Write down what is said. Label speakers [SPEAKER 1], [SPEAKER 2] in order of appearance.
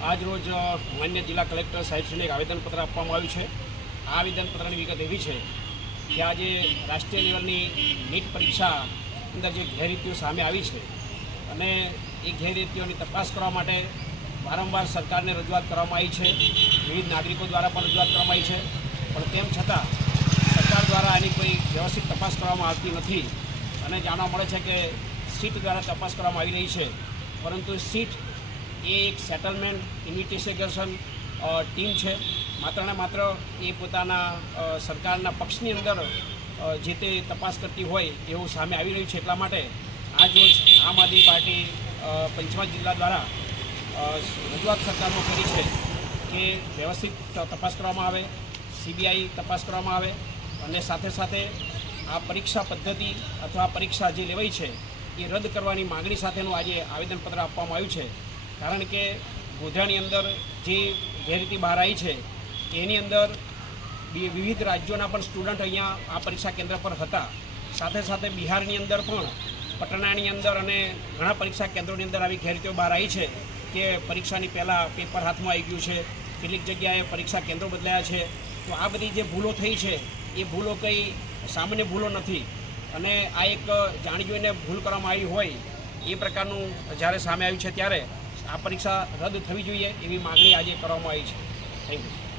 [SPEAKER 1] આજ રોજ માન્ય જિલ્લા કલેક્ટર સાહેબશ્રીને એક આવેદનપત્ર આપવામાં આવ્યું છે. આ આવેદનપત્રની વિગત એવી છે કે આજે રાષ્ટ્રીય લેવલની નીટ પરીક્ષા અંદર જે ગેરરીતિઓ સામે આવી છે અને એ ગેરરીતિઓની તપાસ કરવા માટે વારંવાર સરકારને રજૂઆત કરવામાં આવી છે. વિવિધ નાગરિકો દ્વારા પણ રજૂઆત કરવામાં આવી છે. પણ તેમ છતાં સરકાર દ્વારા આની કોઈ વ્યવસ્થિત તપાસ કરવામાં આવતી નથી. અને જાણવા મળે છે કે સીટ દ્વારા તપાસ કરવામાં આવી રહી છે. પરંતુ સીટ એ એક સેટલમેન્ટ ઇન્વિટેશન ટીમ છે. માત્ર ને માત્ર એ પોતાના સરકારના પક્ષની અંદર જે તે તપાસ કરતી હોય એવું સામે આવી રહ્યું છે. એટલા માટે આજ રોજ આમ આદમી પાર્ટી અ, પંચમહાલ જિલ્લા દ્વારા રજૂઆત સરકારમાં કરી છે કે વ્યવસ્થિત તપાસ કરવામાં આવે સીબીઆઈ તપાસ કરવામાં આવે અને સાથે સાથે આ પરીક્ષા પદ્ધતિ અથવા પરીક્ષા જે લેવાઈ છે એ રદ કરવાની માગણી સાથેનું આજે આવેદનપત્ર આપવામાં આવ્યું છે. કારણ કે ગોધરાની અંદર જે ગેરરીતિ બહાર આવી છે, એની અંદર વિવિધ રાજ્યોના પણ સ્ટુડન્ટ અહીંયા આ પરીક્ષા કેન્દ્ર પર હતા. સાથે સાથે બિહારની અંદર પણ, પટનાની અંદર અને ઘણા પરીક્ષા કેન્દ્રોની અંદર આવી ગેરરીતિઓ બહાર આવી છે કે પરીક્ષાની પહેલાં પેપર હાથમાં આવી ગયું છે, કેટલીક જગ્યાએ પરીક્ષા કેન્દ્રો બદલાયા છે. તો આ બધી જે ભૂલો થઈ છે, એ ભૂલો કંઈ સામાન્ય ભૂલો નથી. અને આ એક જાણી જોઈને ભૂલ કરવામાં આવી હોય, એ પ્રકારનું જ્યારે સામે આવ્યું છે ત્યારે આ પરીક્ષા રદ થવી જોઈએ એવી માગણી આજે કરવામાં આવી છે. Thank you